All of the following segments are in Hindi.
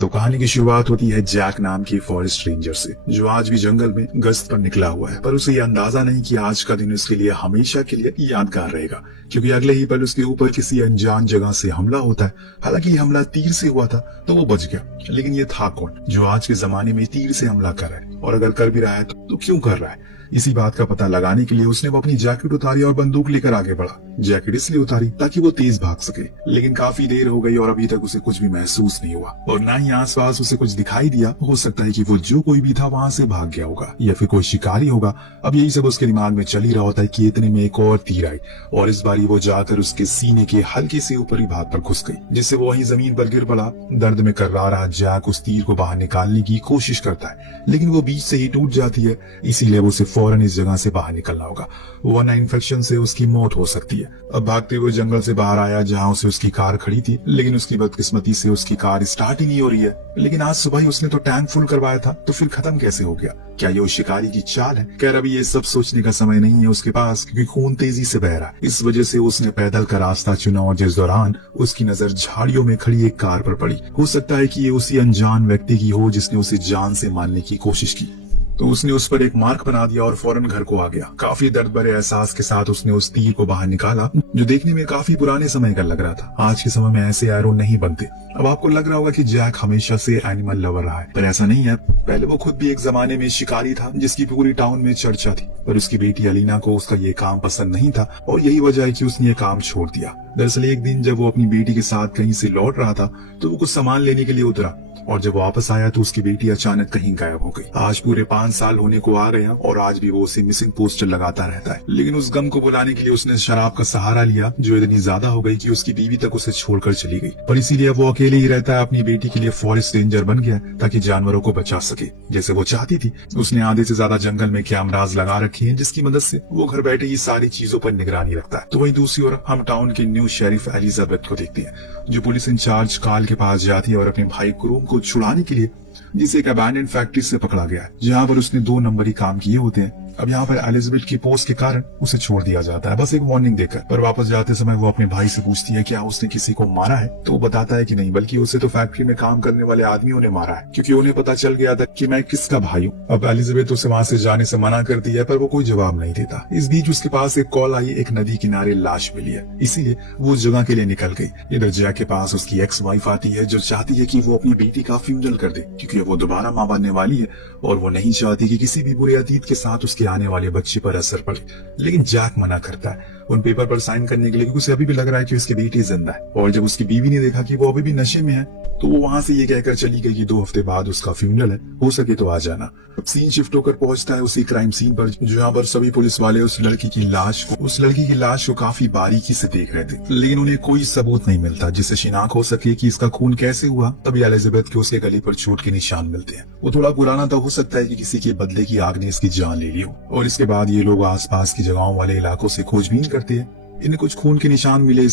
तो कहानी की शुरुआत होती है जैक नाम के फॉरेस्ट रेंजर से, जो आज भी जंगल में गश्त पर निकला हुआ है। पर उसे ये अंदाजा नहीं कि आज का दिन उसके लिए हमेशा के लिए यादगार रहेगा, क्योंकि अगले ही पल उसके ऊपर किसी अनजान जगह से हमला होता है। हालांकि हमला तीर से हुआ था तो वो बच गया, लेकिन ये था कौन जो आज के जमाने में तीर से हमला कर रहा है, और अगर कर भी रहा है तो क्यों कर रहा है। इसी बात का पता लगाने के लिए उसने वो अपनी जैकेट उतारी और बंदूक लेकर आगे बढ़ा। जैकेट इसलिए उतारी ताकि वो तेज भाग सके, लेकिन काफी देर हो गई और अभी तक उसे कुछ भी महसूस नहीं हुआ, और ना ही आसपास उसे कुछ दिखाई दिया। हो सकता है कि वो जो कोई भी था वहां से भाग गया होगा, या फिर कोई शिकारी होगा। अब यही सब उसके दिमाग में चल ही रहा होता है कि इतने में एक और तीर आई, और इस बारी वो जाकर उसके सीने के हल्के से ऊपरी भाग पर घुस गई, जिससे वो वहीं जमीन पर गिर पड़ा। दर्द में कर्रा रहा जैक उस तीर को बाहर निकालने की कोशिश करता है, लेकिन वो बीच से ही टूट जाती है। इसीलिए उसे फौरन इस जगह से बाहर निकलना होगा, वरना इन्फेक्शन से उसकी मौत हो सकती है। अब भागते हुए जंगल से बाहर आया जहां उसे उसकी कार खड़ी थी, लेकिन उसकी बदकिस्मती से उसकी कार स्टार्ट ही नहीं हो रही है। लेकिन आज सुबह ही उसने तो टैंक फुल करवाया था, तो फिर खत्म कैसे हो गया? क्या ये उस शिकारी की चाल है? खैर अभी ये सब सोचने का समय नहीं है उसके पास, क्योंकि खून तेजी से बह रहा है। इस वजह से उसने पैदल का रास्ता चुना, और जिस दौरान उसकी नजर झाड़ियों में खड़ी एक कार पर पड़ी। हो सकता है कि ये उसी अनजान व्यक्ति की हो जिसने उसे जान से मारने की कोशिश की। तो उसने उस पर एक मार्क बना दिया और फौरन घर को आ गया। काफी दर्द भरे एहसास के साथ उसने उस तीर को बाहर निकाला, जो देखने में काफी पुराने समय का लग रहा था। आज के समय में ऐसे एरो नहीं बनते। अब आपको लग रहा होगा कि जैक हमेशा से एनिमल लवर रहा है, पर ऐसा नहीं है। पहले वो खुद भी एक जमाने में शिकारी था, जिसकी पूरी टाउन में चर्चा थी। पर उसकी बेटी अलीना को उसका ये काम पसंद नहीं था, और यही वजह है कि उसने ये काम छोड़ दिया। दरअसल एक दिन जब वो अपनी बेटी के साथ कहीं से लौट रहा था, तो वो कुछ सामान लेने के लिए उतरा, और जब वापस आया तो उसकी बेटी अचानक कहीं गायब हो गई। आज पूरे 5 साल होने को आ गए हैं, और आज भी वो उसे मिसिंग पोस्टर लगाता रहता है। लेकिन उस गम को बुलाने के लिए उसने शराब का सहारा लिया, जो इतनी ज्यादा हो गई कि उसकी बीवी तक उसे छोड़कर चली गई। पर इसीलिए वो अकेले ही रहता है। अपनी बेटी के लिए फॉरेस्ट रेंजर बन गया ताकि जानवरों को बचा सके, जैसे वो चाहती थी। उसने आधे से ज्यादा जंगल में कैमरास लगा रखे हैं, जिसकी मदद से वो घर बैठे ही सारी चीजों पर निगरानी रखता है। तो वहीं दूसरी ओर हम टाउन की न्यू शेरिफ एलिजाबेथ को देखते हैं, जो पुलिस इंचार्ज काल के पास जाती है और अपने भाई क्रूम को छुड़ाने के लिए, जिसे एक अबैंडन फैक्ट्री से पकड़ा गया है, जहां पर उसने 2 नंबरी काम किए होते हैं। अब यहाँ पर एलिजाबेथ की पोस्ट के कारण उसे छोड़ दिया जाता है, बस एक वार्निंग देकर। पर वापस जाते समय वो अपने भाई से पूछती है क्या उसने किसी को मारा है, तो वो बताता है कि नहीं, बल्कि उसे तो फैक्ट्री में काम करने वाले आदमियों ने मारा है, क्योंकि उन्हें पता चल गया था कि मैं किसका भाई हूँ। अब एलिजाबेथ उसे वहाँ से जाने से मना करती है, पर वो कोई जवाब नहीं देता। इस बीच उसके पास एक कॉल आई, एक नदी किनारे लाश मिली है, इसीलिए वो उस जगह के लिए निकल गई। इधर जैक के पास उसकी एक्स वाइफ आती है, जो चाहती है कि वो अपनी बेटी का फ्यूनरल कर दे, क्योंकि वो दोबारा माँ बनने वाली है, और वो नहीं चाहती कि किसी भी बुरे अतीत के साथ उसके आने वाले बच्चे पर असर पड़े। लेकिन जैक मना करता है उन पेपर पर साइन करने के लिए, क्योंकि उसे अभी भी लग रहा है कि उसकी बेटी जिंदा है। और जब उसकी बीवी ने देखा कि वो अभी भी नशे में है, तो वो वहां से ये कहकर चली गई कि 2 हफ्ते बाद उसका फ्यूनरल है, हो सके तो आ जाना। अब सीन शिफ्ट होकर पहुंचता है उसी क्राइम सीन पर, जहां पर सभी पुलिस वाले उस लड़की की लाश को काफी बारीकी से देख रहे थे, लेकिन उन्हें कोई सबूत नहीं मिलता जिससे शिनाख्त हो सके कि इसका खून कैसे हुआ। तभी एलिजाबेथ के उसके गले पर चोट के निशान मिलते हैं। वो थोड़ा पुराना तो हो सकता है कि किसी के बदले की आग ने इसकी जान ले ली हो। और इसके बाद ये लोग आसपास की जगहों वाले इलाकों से खोजबीन करते हैं। इन्हें कुछ खून के निशान मिले,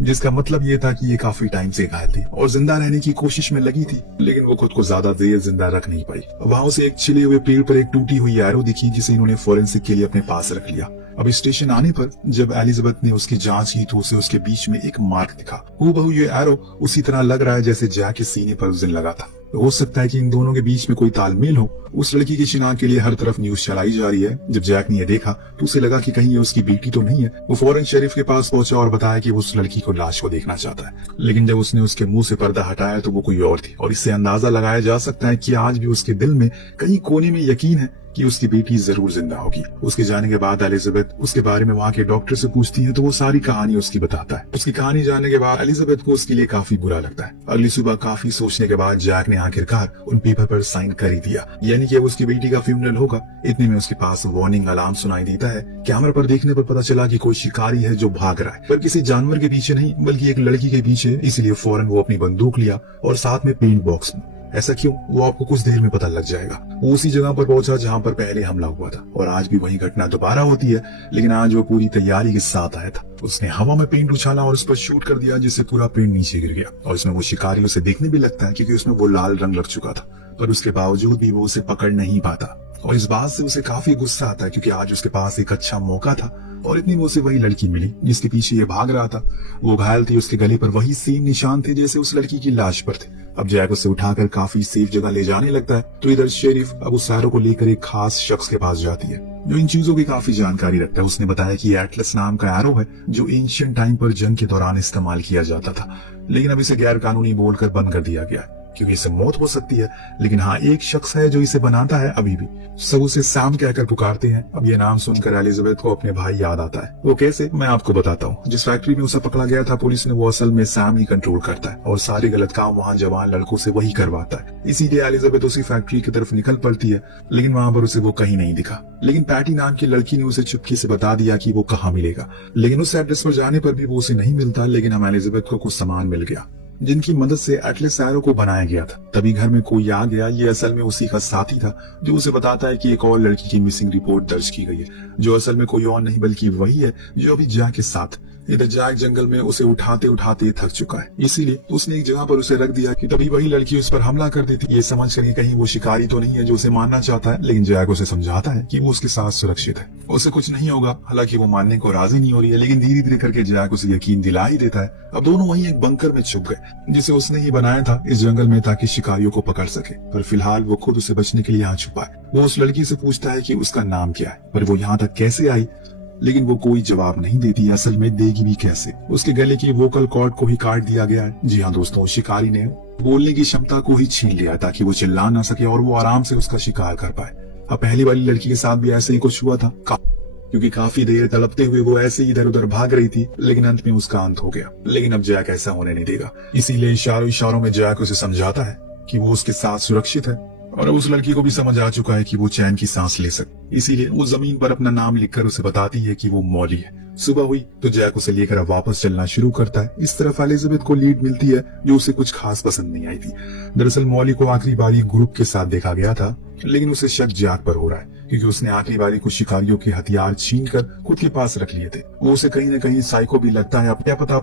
जिसका मतलब ये था कि ये काफी टाइम से घायल थी और जिंदा रहने की कोशिश में लगी थी, लेकिन वो खुद को ज्यादा देर जिंदा रख नहीं पाई। वहां से एक छिले हुए पेड़ पर एक टूटी हुई एरो दिखी, जिसे इन्होंने फोरेंसिक के लिए अपने पास रख लिया। अब स्टेशन आने पर जब एलिजाबेथ ने उसकी जांच की, तो उसे उसके बीच में एक मार्क दिखा। हूबहू ये एरो उसी तरह लग रहा है जैसे जैक के सीने पर उस दिन लगा था। तो हो सकता है कि इन दोनों के बीच में कोई तालमेल हो। उस लड़की की शिनाख्त के लिए हर तरफ न्यूज चलाई जा रही है। जब जैक ने यह देखा तो उसे लगा कि कहीं ये उसकी बेटी तो नहीं है। वो फौरन शेरिफ के पास पहुंचा और बताया कि वो उस लड़की को लाश को देखना चाहता है। लेकिन जब उसने उसके मुंह से पर्दा हटाया तो वो कोई और थी, और इससे अंदाजा लगाया जा सकता है कि आज भी उसके दिल में कहीं कोने में यकीन है कि उसकी बेटी जरूर जिंदा होगी। उसके जाने के बाद एलिजाबेथ उसके बारे में वहाँ के डॉक्टर से पूछती है, तो वो सारी कहानी उसकी बताता है। उसकी कहानी जानने के बाद एलिजाबेथ को उसके लिए काफी बुरा लगता है। अगली सुबह काफी सोचने के बाद जैक ने आखिरकार उन पेपर पर साइन कर ही दिया, यानी कि अब उसकी बेटी का फ्यूनरल होगा। इतने में उसके पास वार्निंग अलार्म सुनाई देता है। कैमरा पर देखने पर पता चला कि कोई शिकारी है जो भाग रहा है, पर किसी जानवर के पीछे नहीं बल्कि एक लड़की के पीछे। इसलिए फौरन वो अपनी बंदूक लिया और साथ में पेंट बॉक्स में। ऐसा क्यों, वो आपको कुछ देर में पता लग जाएगा। वो उसी जगह पर पहुंचा जहां पर पहले हमला हुआ था, और आज भी वही घटना दोबारा होती है, लेकिन आज वो पूरी तैयारी के साथ आया था। उसने हवा में पेंट उछाला और उस पर शूट कर दिया, जिससे पूरा पेंट नीचे गिर गया। और इसमें वो शिकारी उसे देखने भी लगता है, क्योंकि उसमें वो लाल रंग लग चुका था, पर उसके बावजूद भी वो उसे पकड़ नहीं पाता। और इस बात से उसे काफी गुस्सा आता है, क्योंकि आज उसके पास एक अच्छा मौका था और इतनी वो से वही लड़की मिली जिसके पीछे ये भाग रहा था। वो घायल थी, उसके गले पर वही सेम निशान थे जैसे उस लड़की की लाश पर थे। अब जैक उसे उठाकर काफी सेफ जगह ले जाने लगता है तो इधर शेरिफ अब उस सैरो को लेकर एक खास शख्स के पास जाती है जो इन चीजों की काफी जानकारी रखता है। उसने बताया कि एटलस नाम का एरो है जो एंशिएंट टाइम पर जंग के दौरान इस्तेमाल किया जाता था, लेकिन अब इसे गैर कानूनी बोलकर बंद कर दिया गया क्योंकि इससे मौत हो सकती है। लेकिन हाँ, एक शख्स है जो इसे बनाता है अभी भी। सब उसे सैम कहकर पुकारते हैं। अब ये नाम सुनकर एलिजाबेथ को अपने भाई याद आता है। वो कैसे, मैं आपको बताता हूँ। जिस फैक्ट्री में उसे पकड़ा गया था पुलिस ने, वो असल में सैम ही कंट्रोल करता है और सारे गलत काम वहाँ जवान लड़कों से वही करवाता है। इसीलिए एलिजाबेथ उसी फैक्ट्री की तरफ निकल पड़ती है, लेकिन वहाँ पर उसे वो कहीं नहीं दिखा। लेकिन पैटी नाम की लड़की ने उसे चुपके से बता दिया कि वो कहाँ मिलेगा। लेकिन उस एड्रेस पर जाने पर भी वो उसे नहीं मिलता। लेकिन हम एलिजाबेथ को कुछ सामान मिल गया जिनकी मदद से एटलस सैरो को बनाया गया था। तभी घर में कोई आ गया। ये असल में उसी का साथी था जो उसे बताता है कि एक और लड़की की मिसिंग रिपोर्ट दर्ज की गई है, जो असल में कोई और नहीं बल्कि वही है जो अभी जैक के साथ। इधर जैक जंगल में उसे उठाते उठाते थक चुका है, इसीलिए उसने एक जगह पर उसे रख दिया कि तभी वही लड़की उस पर हमला कर देती। ये समझ कर कहीं वो शिकारी तो नहीं है जो उसे मारना चाहता है। लेकिन जैक उसे समझाता है कि वो उसके साथ सुरक्षित है, उसे कुछ नहीं होगा। हालांकि वो मानने को राजी नहीं हो रही है, लेकिन धीरे धीरे करके जैक उसे यकीन दिला ही देता है। अब दोनों वहीं एक बंकर में छुप गए जिसे उसने ही बनाया था इस जंगल में ताकि शिकारियों को पकड़ सके। पर फिलहाल वो खुद उसे बचने के लिए यहाँ छुपा है। वो उस लड़की से पूछता है कि उसका नाम क्या है, पर वो यहाँ तक कैसे आई, लेकिन वो कोई जवाब नहीं देती। असल में देगी भी कैसे, उसके गले की वोकल कॉर्ड को ही काट दिया गया है। जी हाँ दोस्तों, शिकारी ने बोलने की क्षमता को ही छीन लिया ताकि वो चिल्ला ना सके और वो आराम से उसका शिकार कर पाए। अब पहली वाली लड़की के साथ भी ऐसे ही कुछ हुआ था, क्योंकि काफी देर तड़पते हुए वो ऐसे ही इधर उधर भाग रही थी, लेकिन अंत में उसका अंत हो गया। लेकिन अब जैक ऐसा होने नहीं देगा, इसीलिए इशारों इशारों में जैक उसे समझाता है कि वो उसके साथ सुरक्षित है। और अब उस लड़की को भी समझ आ चुका है कि वो चैन की सांस ले सकती, इसीलिए वो जमीन पर अपना नाम लिखकर उसे बताती है कि वो मॉली है। सुबह हुई तो जैक उसे लेकर अब वापस चलना शुरू करता है। इस तरफ एलिजाबेथ को लीड मिलती है जो उसे कुछ खास पसंद नहीं आई थी। दरअसल मॉली को आखिरी बारी ग्रुप के साथ देखा गया था, लेकिन उसे शक जैक पर हो रहा है क्योंकि उसने आखिरी बारी कुछ शिकारियों के हथियार छीनकर खुद के पास रख लिए थे। वो उसे कहीं न कहीं साइको भी लगता है। क्या पता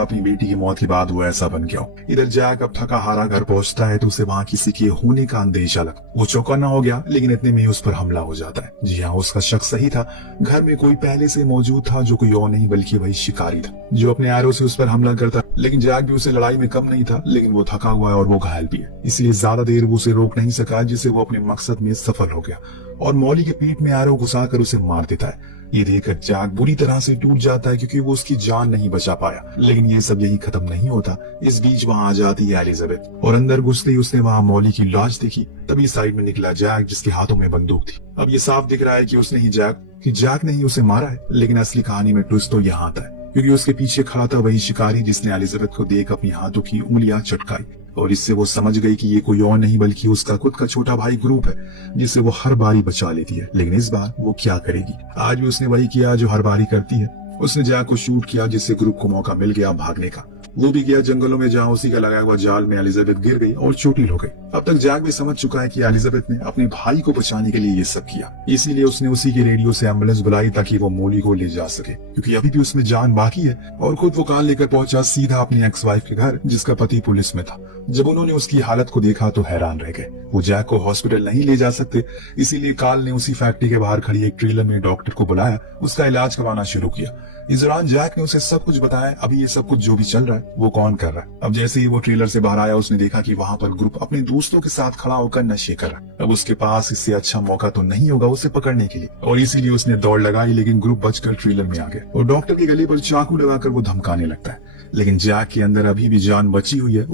अपनी बेटी की मौत के बाद वो ऐसा बन गया हो। इधर जैक अब थका हारा घर पहुंचता है तो उसे वहाँ किसी के होने का अंदेशा लगा। वो चौकन्ना हो गया, लेकिन इतने में उस पर हमला हो जाता है। जी हाँ, उसका शक सही था। घर में कोई पहले से मौजूद था जो कोई और नहीं बल्कि वही शिकारी था जो अपने एरो से उस पर हमला करता। लेकिन जैक भी उसे लड़ाई में कम नहीं था, लेकिन वो थका हुआ है और वो घायल भी है, इसलिए ज्यादा देर वो उसे रोक नहीं सका, जिससे वो अपने मकसद में सफल हो गया और मॉली के पीठ में एरो घुसाकर उसे मार देता है। ये देखकर जैक बुरी तरह से टूट जाता है क्योंकि वो उसकी जान नहीं बचा पाया। लेकिन ये सब यही खत्म नहीं होता। इस बीच वहाँ आ जाती है एलिजाबेथ और अंदर घुसते ही उसने वहाँ मॉली की लाश देखी। तभी साइड में निकला जैक जिसके हाथों में बंदूक थी। अब ये साफ दिख रहा है कि उसने ही जैक ने ही उसे मारा है। लेकिन असली कहानी में ट्विस्ट तो यहाँ आता है क्योंकि उसके पीछे खड़ा था वही शिकारी जिसने एलिजाबेथ को देख अपनी हाथों की उंगलियां चटकाई और इससे वो समझ गई कि ये कोई और नहीं बल्कि उसका खुद का छोटा भाई ग्रुप है जिसे वो हर बारी बचा लेती है। लेकिन इस बार वो क्या करेगी? आज भी उसने वही किया जो हर बारी करती है। उसने जैक को शूट किया जिससे ग्रुप को मौका मिल गया भागने का। वो भी गया जंगलों में जहाँ उसी का लगाया हुआ जाल में एलिजाबेथ गिर गई और चोटिल हो गई। अब तक जैक भी समझ चुका है कि एलिजाबेथ ने अपने भाई को बचाने के लिए ये सब किया, इसीलिए उसने उसी के रेडियो से एम्बुलेंस बुलाई ताकि वो मोली को ले जा सके क्योंकि अभी भी उसमें जान बाकी है। और खुद वो कार लेकर पहुंचा सीधा अपनी एक्स वाइफ के घर जिसका पति पुलिस में था। जब उन्होंने उसकी हालत को देखा तो हैरान रह गए। वो जैक को हॉस्पिटल नहीं ले जा सकते, इसीलिए कार्ल ने उसी फैक्ट्री के बाहर खड़ी एक ट्रेलर में डॉक्टर को बुलाया, उसका इलाज करवाना शुरू किया। इस दौरान जैक ने उसे सब कुछ बताया, अभी ये सब कुछ जो भी चल रहा है वो कौन कर रहा है। अब जैसे ही वो ट्रेलर से बाहर आया उसने देखा कि वहाँ पर ग्रुप अपने दोस्तों के साथ खड़ा होकर नशे कर रहा है। अब उसके पास इससे अच्छा मौका तो नहीं होगा उसे पकड़ने के लिए और इसीलिए उसने दौड़ लगाई, लेकिन ग्रुप बचकर ट्रेलर में आ गया और डॉक्टर के गले पर चाकू लगाकर वो धमकाने लगता है। लेकिन जैक के अंदर अभी भी जान बची हुई है।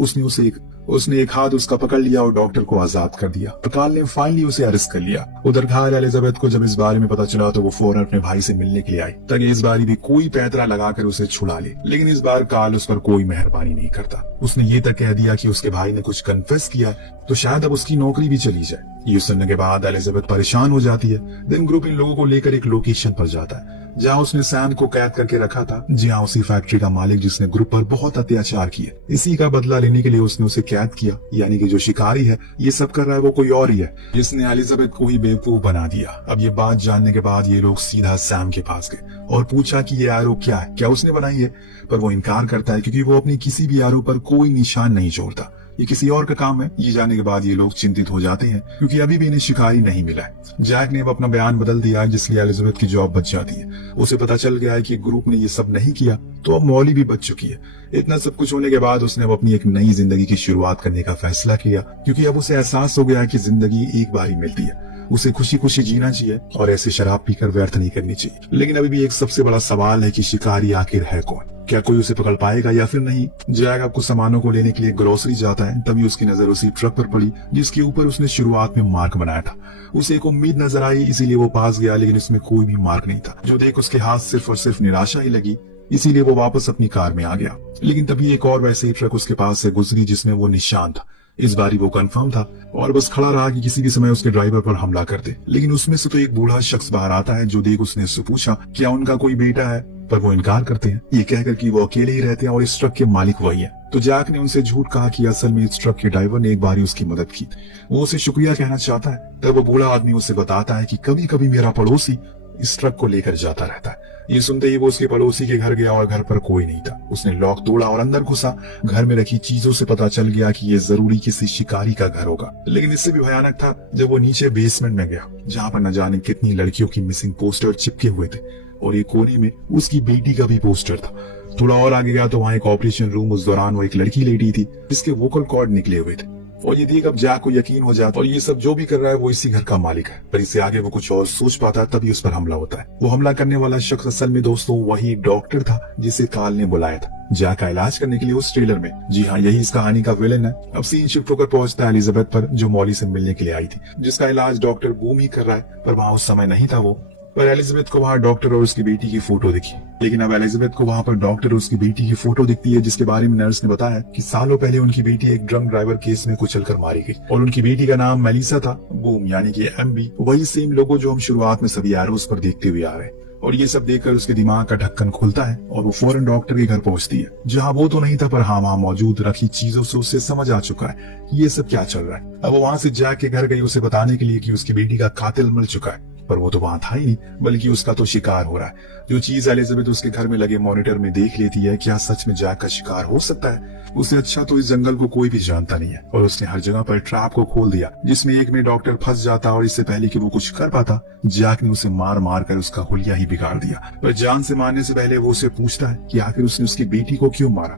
उसने एक हाथ उसका पकड़ लिया और डॉक्टर को आजाद कर दिया। कार्ल ने फाइनली उसे अरेस्ट कर लिया। उधर घायल एलिजाबेथ को जब इस बारे में पता चला तो वो फौरन अपने भाई से मिलने के लिए आई ताकि इस बार भी कोई पैतरा लगाकर उसे छुड़ा ले। लेकिन इस बार कार्ल उस पर कोई मेहरबानी नहीं करता। उसने ये तक कह दिया कि उसके भाई ने कुछ कन्फेस किया तो शायद अब उसकी नौकरी भी चली जाए। ये सुनने के बाद एलिजाबेथ परेशान हो जाती है। देन ग्रुप इन लोगों को लेकर एक लोकेशन पर जाता है जहाँ उसने सैम को कैद करके रखा था। जी हाँ, उसी फैक्ट्री का मालिक जिसने ग्रुप पर बहुत अत्याचार किए, इसी का बदला लेने के लिए उसने उसे कैद किया। यानी कि जो शिकारी है ये सब कर रहा है वो कोई और ही है जिसने एलिजाबेथ को ही बेवकूफ बना दिया। अब ये बात जानने के बाद ये लोग सीधा सैम के पास गए और पूछा कि ये आरो क्या है, क्या उसने बनाई है? पर वो इनकार करता है क्योंकि वो अपनी किसी भी आरो पर कोई निशान नहीं छोड़ता। ये किसी और का काम है। ये जाने के बाद ये लोग चिंतित हो जाते हैं क्योंकि अभी भी इन्हें शिकारी नहीं मिला है। जैक ने अब अपना बयान बदल दिया है, जिसलिए एलिजाबेथ की जॉब बच जाती है। उसे पता चल गया है कि ग्रुप ने ये सब नहीं किया तो अब मॉली भी बच चुकी है। इतना सब कुछ होने के बाद उसने अब अपनी एक नई जिंदगी की शुरुआत करने का फैसला किया, क्योंकि अब उसे एहसास हो गया है कि जिंदगी एक बार ही मिलती है। उसे खुशी खुशी जीना चाहिए और ऐसे शराब पीकर व्यर्थ नहीं करनी चाहिए। लेकिन अभी भी एक सबसे बड़ा सवाल है कि शिकारी आखिर है कौन? क्या कोई उसे पकड़ पाएगा या फिर नहीं? जैक कुछ सामानों को लेने के लिए ग्रोसरी जाता है, तभी उसकी नजर उसी ट्रक पर पड़ी जिसके ऊपर उसने शुरुआत में मार्क बनाया था। उसे एक उम्मीद नजर आई, इसीलिए वो पास गया, लेकिन उसमें कोई भी मार्क नहीं था। जो देख उसके हाथ सिर्फ और सिर्फ निराशा ही लगी, इसीलिए वो वापस अपनी कार में आ गया। लेकिन तभी एक और वैसे ही ट्रक उसके पास से गुजरी जिसमें वो निशान था। इस बारी वो कंफर्म था और बस खड़ा रहा कि किसी भी समय उसके ड्राइवर पर हमला कर दे। लेकिन उसमें से तो एक बूढ़ा शख्स बाहर आता है। जो देख उसने उससे पूछा क्या उनका कोई बेटा है, पर वो इनकार करते हैं, ये कहकर कि वो अकेले ही रहते हैं और इस ट्रक के मालिक वही है। तो जैक ने उनसे झूठ कहा कि असल में इस ट्रक के ड्राइवर ने एक बार उसकी मदद की। वो उसे शुक्रिया कहना चाहता है। तब वो बूढ़ा आदमी उसे बताता है कि कभी कभी मेरा पड़ोसी इस ट्रक को लेकर जाता रहता है। ये सुनते ही वो उसके पड़ोसी के घर गया और घर पर कोई नहीं था। उसने लॉक तोड़ा और अंदर घुसा। घर में रखी चीजों से पता चल गया कि ये जरूरी किसी शिकारी का घर होगा। लेकिन इससे भी भयानक था जब वो नीचे बेसमेंट में गया, जहाँ पर न जाने कितनी लड़कियों की मिसिंग पोस्टर चिपके हुए थे और एक कोने में उसकी बेटी का भी पोस्टर था। थोड़ा और आगे गया तो वहाँ एक ऑपरेशन रूम, उस दौरान वो एक लड़की लेटी थी जिसके वोकल कॉर्ड निकले हुए थे। और ये देख अब जैक को यकीन हो जाता और ये सब जो भी कर रहा है वो इसी घर का मालिक है। पर इससे आगे वो कुछ और सोच पाता है, तभी उस पर हमला होता है। वो हमला करने वाला शख्स असल में दोस्तों वही डॉक्टर था जिसे काल ने बुलाया था जैक का इलाज करने के लिए उस ट्रेलर में। जी हाँ, यही इस कहानी का विलेन है। अब सीन शिफ्ट होकर पहुंचता है एलिजाबेथ पर, जो मॉली से मिलने के लिए आई थी, जिसका इलाज डॉक्टर बूम ही कर रहा है। पर वहाँ उस समय नहीं था वो। पर एलिजाबेथ को वहाँ डॉक्टर और उसकी बेटी की फोटो दिखी। लेकिन अब एलिजाबेथ को वहाँ पर डॉक्टर और उसकी बेटी की फोटो दिखती है, जिसके बारे में नर्स ने बताया कि सालों पहले उनकी बेटी एक ड्रंक ड्राइवर केस में कुचलकर मारी गई और उनकी बेटी का नाम मेलिसा था। बूम यानी कि एमबी, वही सेम लोगो जो हम शुरुआत में सभी एरोस पर देखते हुए आ रहे हैं। और ये सब देखकर उसके दिमाग का ढक्कन खुलता है और वो फौरन डॉक्टर के घर पहुंचती है, जहाँ वो तो नहीं था पर हाँ वहाँ मौजूद रखी चीजों से उसे समझ आ चुका है ये सब क्या चल रहा है। अब वो वहाँ से जैक के घर गई उसे बताने के लिए कि उसकी बेटी का कातिल मिल चुका है। पर वो तो वहाँ था ही नहीं, बल्कि उसका तो शिकार हो रहा है। जो चीज एलिजाबेथ उसके घर में लगे मॉनिटर में देख लेती है, क्या सच में जैक का शिकार हो सकता है? उसे अच्छा तो इस जंगल को कोई भी जानता नहीं है और उसने हर जगह पर ट्रैप को खोल दिया, जिसमें एक में डॉक्टर फंस जाता और इससे पहले कि वो कुछ कर पाता जैक ने उसे मार मार कर उसका हुलिया ही बिगाड़ दिया। पर जान से मारने से पहले वो उसे पूछता है कि आखिर उसने उसकी बेटी को क्यों मारा।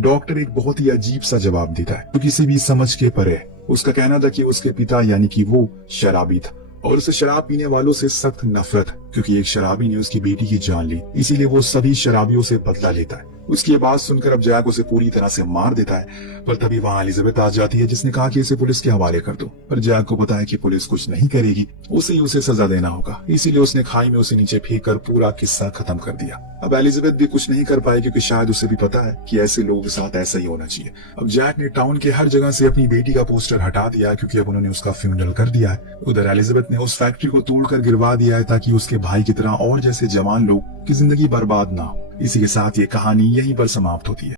डॉक्टर एक बहुत ही अजीब सा जवाब देता है, तो किसी भी समझ के परे। उसका कहना था कि उसके पिता यानी कि वो शराबी था और उसे शराब पीने वालों से सख्त नफरत है, क्योंकि एक शराबी ने उसकी बेटी की जान ली, इसीलिए वो सभी शराबियों से बदला लेता है। उसकी ये बात सुनकर अब जैक उसे पूरी तरह से मार देता है। पर तभी वहाँ एलिजाबेथ आ जाती है, जिसने कहा कि इसे पुलिस के हवाले कर दो। पर जैक को पता है कि पुलिस कुछ नहीं करेगी, उसे सजा देना होगा, इसीलिए उसने खाई में उसे नीचे फेंक कर पूरा किस्सा खत्म कर दिया। अब एलिजाबेथ भी कुछ नहीं कर पाई, क्योंकि शायद उसे भी पता है कि ऐसे लोगों के साथ ऐसा ही होना चाहिए। अब जैक ने टाउन के हर जगह से अपनी बेटी का पोस्टर हटा दिया, क्योंकि अब उन्होंने उसका फ्यूनरल कर दिया है। उधर एलिजाबेथ ने उस फैक्ट्री को तोड़कर गिरवा दिया है, ताकि उसके भाई की तरह और जैसे जवान लोग की जिंदगी बर्बाद ना हो। इसी के साथ ये कहानी यहीं पर समाप्त होती है।